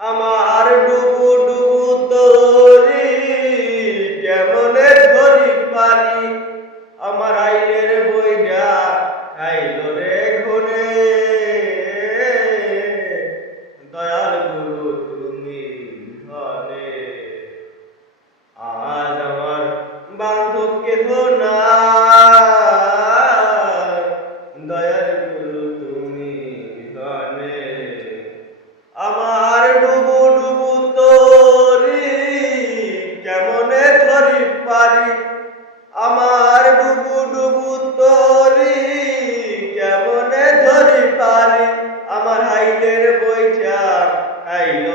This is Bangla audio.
আমার ডুবু ডুবু তরি কেমনে ধরি পারি, আমার আইনের বইটা খাইল রে ঘুরে। দয়াল গুরু তুমি ধনে, আজ আমার বান্ধব কেহ নাই, দয়াল গুরু তুমি ধনে। আমার ডুবু ডুবু তরি কেমনে ধরি পারি, আমার ডুবু ডুবু তরি কেমনে ধরি পারি, আমার হাইলের বইটা খাইল